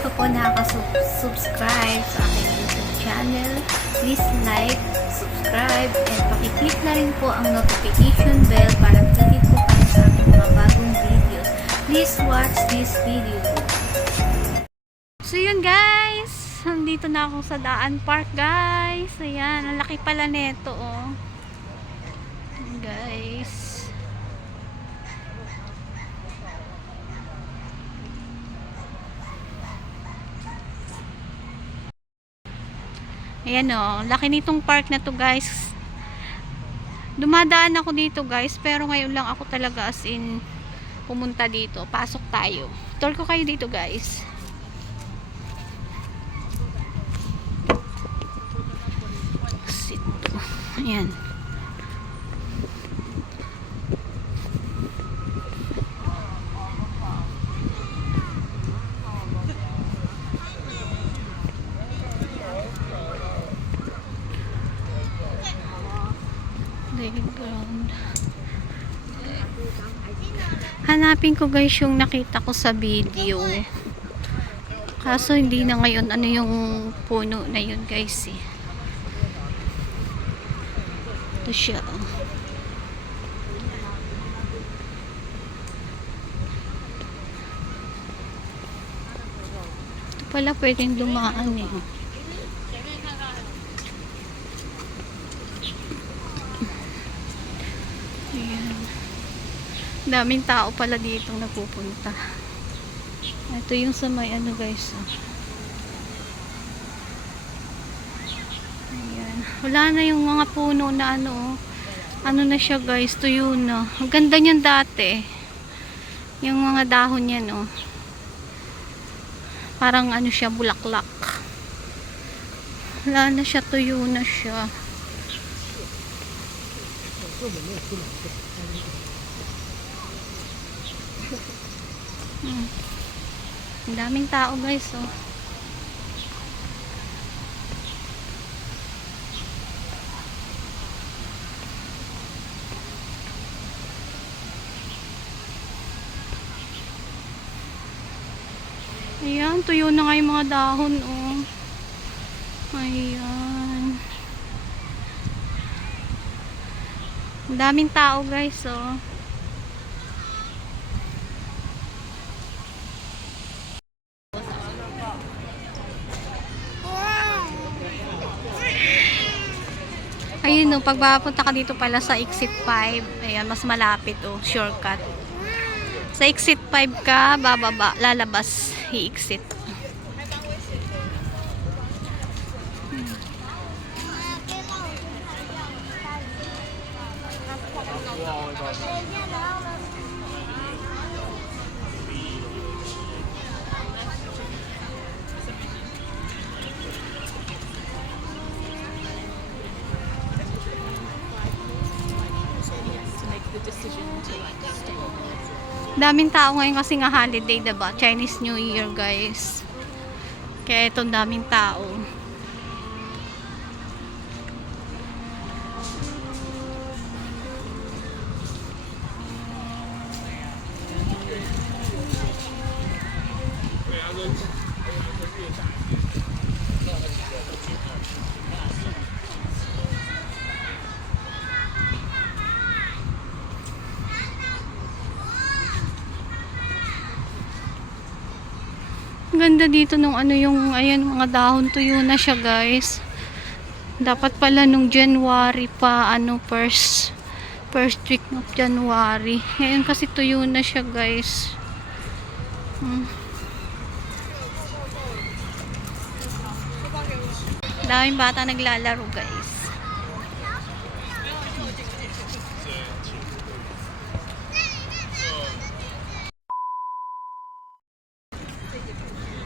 pa po nakaka-subscribe sa aking YouTube channel, please like, subscribe, and pakiclick na rin po ang notification bell para updated po kayo sa aking mga bagong videos. Please watch this video. So yun guys, nandito na ako sa Daan Park guys. Ayan, ang laki pala nito oh. Guys. Ayan oh, laki nitong park na to guys. Dumadaan ako dito guys, pero ngayon lang ako talaga as in pumunta dito. Pasok tayo. Tour ko kayo dito guys. Ayan. Playground. Hanapin ko guys yung nakita ko sa video. Kaso hindi na ngayon ano yung puno na yun guys eh. Ito siya. oh. Pala pwedeng dumaan eh. Ayan. Daming tao pala dito nagpupunta. Ito yung sa may ano guys. oh. Ayan. Wala na yung mga puno na ano. oh. Ano na siya guys, tuyo na. Ang ganda niyan dati. Yung mga dahon niyan oh. Parang ano siya, bulaklak. Wala na siya, tuyo na siya. Hmm. Ang daming tao guys oh. Ayan, tuyo na nga yung mga dahon oh. Ayan. Ang daming tao guys oh. Ayun no, pag papunta ka dito pala sa exit 5, ayan, mas malapit oh, shortcut. Sa exit 5 ka, bababa, lalabas, i-exit. Daming tao ngayon kasi nga holiday, diba? Chinese New Year, guys. Kaya itong daming tao. Ganda dito nung ano yung, ayan, mga dahon tuyo na siya, guys. Dapat pala nung January pa, ano, first, first week of January. Ngayon kasi tuyo na siya, guys. Hmm. Daming bata naglalaro, guys.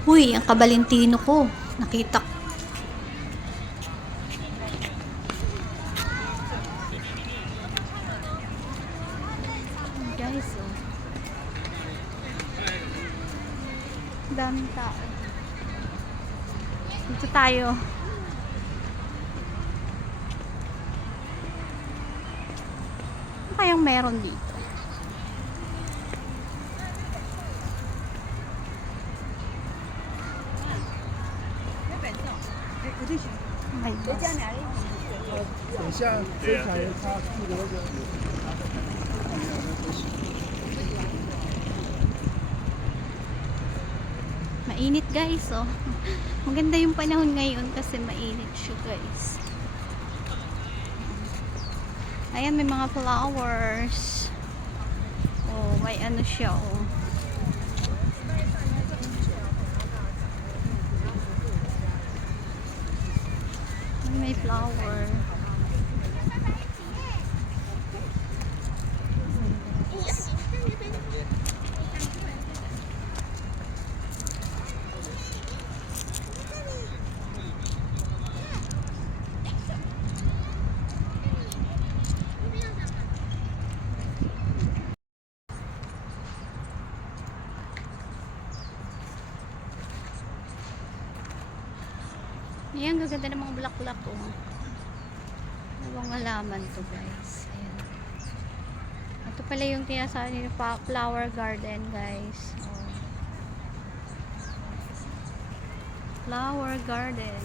Uy, ang kabalintino ko. Nakita ko. Guys, oh. Daming tao. Dito tayo. Ano kayang meron dito? 等下这台它附的那个。 Mainit guys, oh. Maganda yung panahon ngayon kasi mainit siya guys. Ayan, may mga flowers. Oh, may ano siya, oh. May flower. Ayan, gaganda ng mga bulaklak oh. Ibang halaman to guys. Ayan. Ito pala yung tinasabi ni flower garden guys. Oh. Flower garden.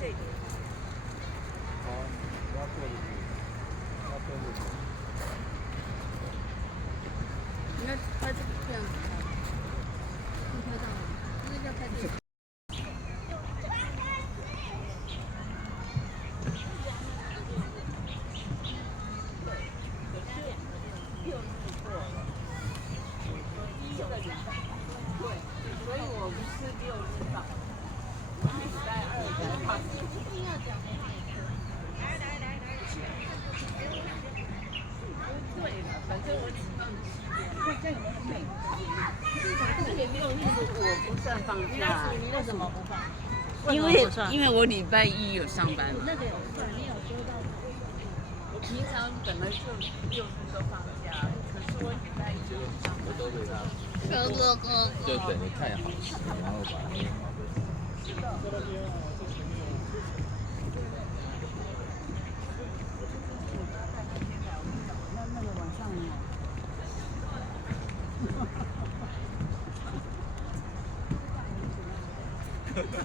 这。拍这个片子，你拍了，那个拍这个。所以我不是六日到。一定要讲普话！也，因为因为我礼拜一有上班。那个有事，有收到。我平常本来就有很多放假，可是我礼拜一就上班。我。哥哥哥哥。对对，太好吃了。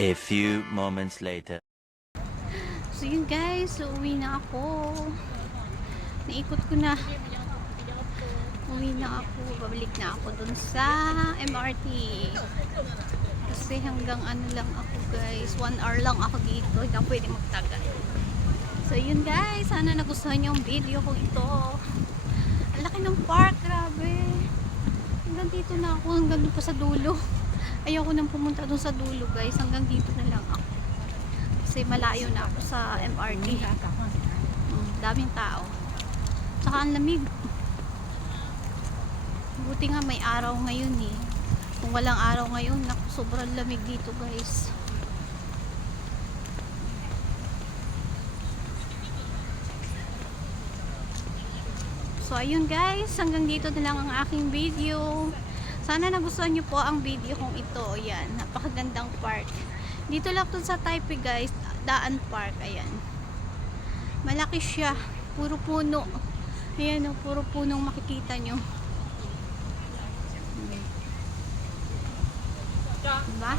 A few moments later. So yun guys, so uwi na ako. Naikot ko na. Uwi na ako. Babalik na ako dun sa MRT. Kasi hanggang ano lang ako guys. One hour lang ako dito. Hindi ako pwede magtagal. So yun guys, sana nagustuhan niyo yung video ko ito. Ang laki ng park, grabe. Hanggang dito na ako, hanggang pa sa dulo. Ayoko nang pumunta doon sa dulo guys. Hanggang dito na lang ako. Kasi malayo na ako sa MRT. Mm, daming tao. Tsaka ang lamig. Buti nga may araw ngayon eh. Kung walang araw ngayon, naku, sobrang lamig dito guys. So ayun guys, hanggang dito na lang ang aking video. Sana nagustuhan nyo po ang video kong ito. Ayan, napakagandang park. Dito lang to sa Taipei guys, Daan Park. Ayan. Malaki siya. Puro puno. Ayan o, puro punong makikita nyo. Diba?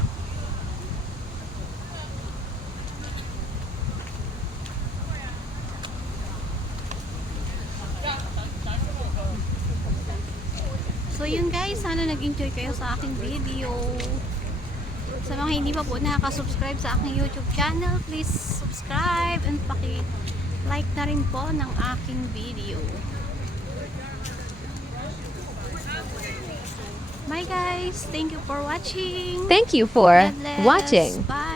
So yun guys, sana nag-enjoy kayo sa aking video. Sa mga hindi pa po nakaka-subscribe sa aking YouTube channel, please subscribe and paki-like na rin po ng aking video. Bye guys! Thank you for watching! Thank you for watching. Bye!